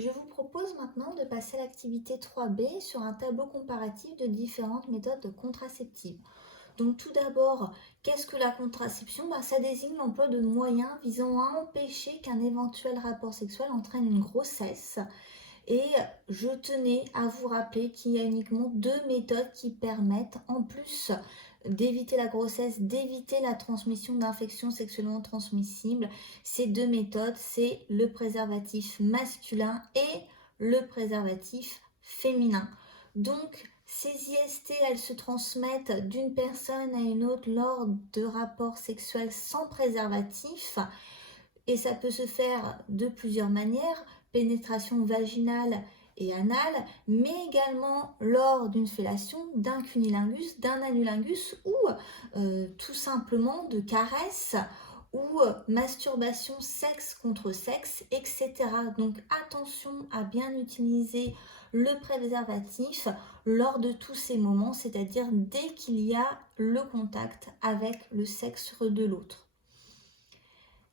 Je vous propose maintenant de passer à l'activité 3B sur un tableau comparatif de différentes méthodes contraceptives. Donc tout d'abord, qu'est-ce que la contraception? Ça désigne l'emploi de moyens visant à empêcher qu'un éventuel rapport sexuel entraîne une grossesse. Et je tenais à vous rappeler qu'il y a uniquement deux méthodes qui permettent, en plus d'éviter la grossesse, d'éviter la transmission d'infections sexuellement transmissibles. Ces deux méthodes, c'est le préservatif masculin et le préservatif féminin. Donc, ces IST, elles se transmettent d'une personne à une autre lors de rapports sexuels sans préservatif. Et ça peut se faire de plusieurs manières, pénétration vaginale et anale, mais également lors d'une fellation, d'un cunilingus, d'un anulingus ou tout simplement de caresses ou masturbation sexe contre sexe, etc. Donc attention à bien utiliser le préservatif lors de tous ces moments, c'est-à-dire dès qu'il y a le contact avec le sexe de l'autre.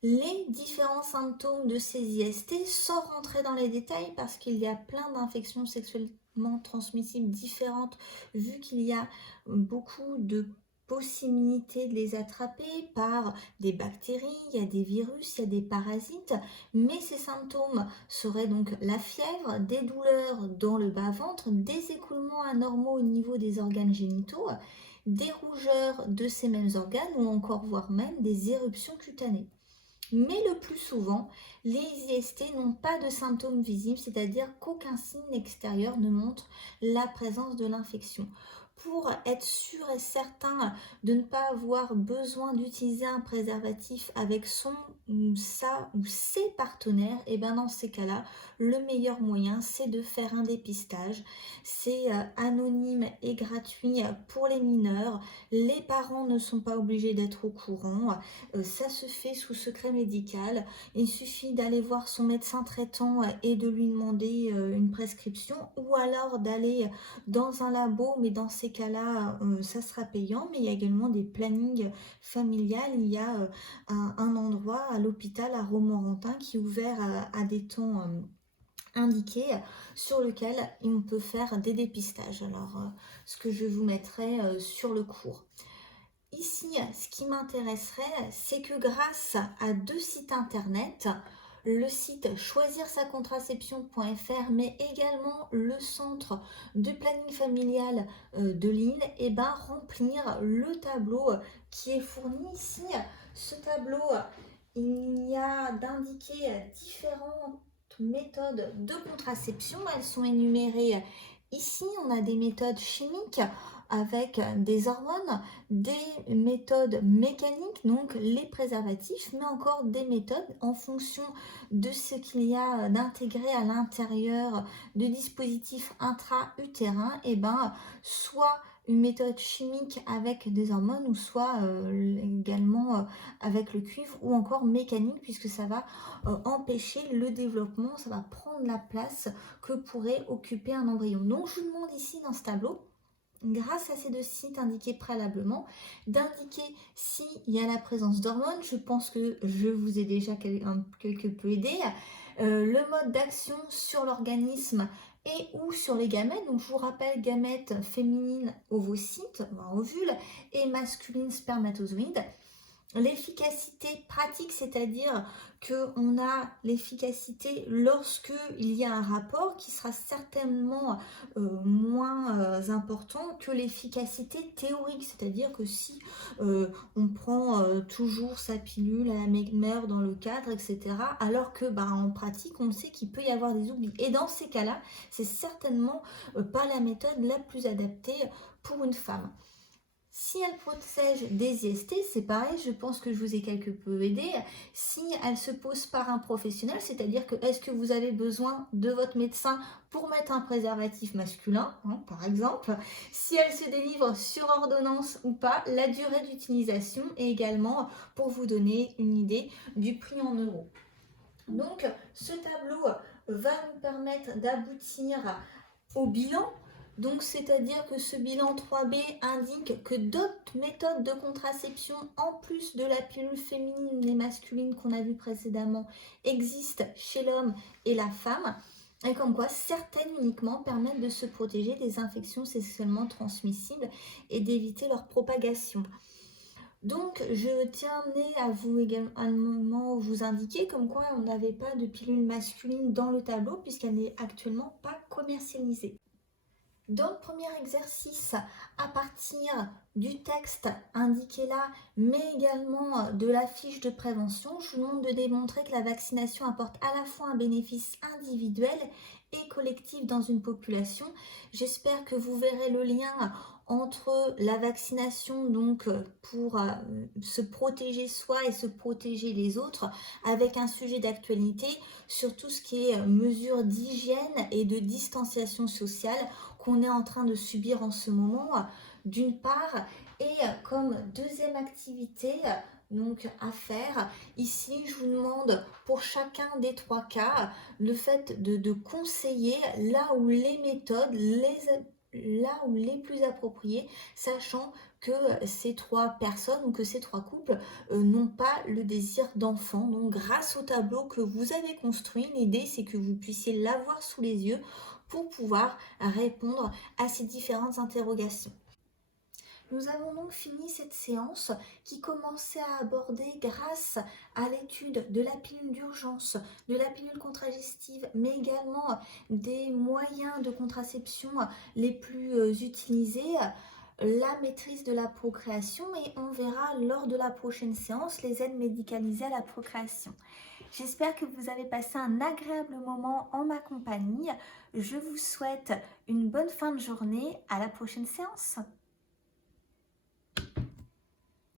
Les différents symptômes de ces IST, sans rentrer dans les détails parce qu'il y a plein d'infections sexuellement transmissibles différentes, vu qu'il y a beaucoup de possibilités de les attraper par des bactéries, il y a des virus, il y a des parasites, mais ces symptômes seraient donc la fièvre, des douleurs dans le bas-ventre, des écoulements anormaux au niveau des organes génitaux, des rougeurs de ces mêmes organes ou encore voire même des éruptions cutanées. Mais le plus souvent, les IST n'ont pas de symptômes visibles, c'est-à-dire qu'aucun signe extérieur ne montre la présence de l'infection. Pour être sûr et certain de ne pas avoir besoin d'utiliser un préservatif avec son ou sa ou ses partenaires, et bien dans ces cas-là, le meilleur moyen c'est de faire un dépistage. C'est anonyme et gratuit pour les mineurs. Les parents ne sont pas obligés d'être au courant. Ça se fait sous secret médical. Il suffit d'aller voir son médecin traitant et de lui demander une prescription ou alors d'aller dans un labo, mais dans ces cas-là, ça sera payant. Mais il y a également des plannings familiales. Il y a un endroit à l'hôpital à Romorantin qui est ouvert à des temps indiqués sur lequel on peut faire des dépistages. Alors, ce que je vous mettrai sur le cours. Ici, ce qui m'intéresserait, c'est que grâce à deux sites internet, le site choisirsacontraception.fr, mais également le centre de planning familial de Lille, et remplir le tableau qui est fourni ici. Ce tableau, il y a d'indiquer différentes méthodes de contraception. Elles sont énumérées ici. On a des méthodes chimiques avec des hormones, des méthodes mécaniques, donc les préservatifs, mais encore des méthodes en fonction de ce qu'il y a d'intégré à l'intérieur de dispositifs intra-utérins, soit une méthode chimique avec des hormones ou soit également avec le cuivre ou encore mécanique puisque ça va empêcher le développement, ça va prendre la place que pourrait occuper un embryon. Donc je vous demande ici dans ce tableau, grâce à ces deux sites indiqués préalablement, d'indiquer s'il y a la présence d'hormones. Je pense que je vous ai déjà quelque peu aidé. Le mode d'action sur l'organisme et ou sur les gamètes. Donc je vous rappelle, gamètes féminines ovocytes, ovules, et masculines spermatozoïdes. L'efficacité pratique, c'est-à-dire qu'on a l'efficacité lorsque il y a un rapport qui sera certainement moins important que l'efficacité théorique, c'est-à-dire que si on prend toujours sa pilule à la même heure dans le cadre, etc., alors que en pratique, on sait qu'il peut y avoir des oublis. Et dans ces cas-là, c'est certainement pas la méthode la plus adaptée pour une femme. Si elle protège des IST, c'est pareil, je pense que je vous ai quelque peu aidé. Si elle se pose par un professionnel, c'est-à-dire que est-ce que vous avez besoin de votre médecin pour mettre un préservatif masculin, par exemple, si elle se délivre sur ordonnance ou pas, la durée d'utilisation et également pour vous donner une idée du prix en euros. Donc, ce tableau va nous permettre d'aboutir au bilan. Donc, c'est-à-dire que ce bilan 3B indique que d'autres méthodes de contraception, en plus de la pilule féminine et masculine qu'on a vu précédemment, existent chez l'homme et la femme. Et comme quoi, certaines uniquement permettent de se protéger des infections sexuellement transmissibles et d'éviter leur propagation. Donc, je tiens à vous également vous indiquer comme quoi on n'avait pas de pilule masculine dans le tableau puisqu'elle n'est actuellement pas commercialisée. Dans le premier exercice, à partir du texte indiqué là, mais également de la fiche de prévention, je vous demande de démontrer que la vaccination apporte à la fois un bénéfice individuel et collectif dans une population. J'espère que vous verrez le lien entre la vaccination donc pour se protéger soi et se protéger les autres avec un sujet d'actualité sur tout ce qui est mesures d'hygiène et de distanciation sociale qu'on est en train de subir en ce moment, d'une part, et comme deuxième activité donc à faire, ici je vous demande pour chacun des trois cas le fait de conseiller là où les méthodes, là où les plus appropriées, sachant que ces trois personnes ou que ces trois couples n'ont pas le désir d'enfant. Donc grâce au tableau que vous avez construit, l'idée c'est que vous puissiez l'avoir sous les yeux pour pouvoir répondre à ces différentes interrogations. Nous avons donc fini cette séance qui commençait à aborder, grâce à l'étude de la pilule d'urgence, de la pilule contragestive, mais également des moyens de contraception les plus utilisés, la maîtrise de la procréation, et on verra lors de la prochaine séance les aides médicalisées à la procréation. J'espère que vous avez passé un agréable moment en ma compagnie. Je vous souhaite une bonne fin de journée. À la prochaine séance.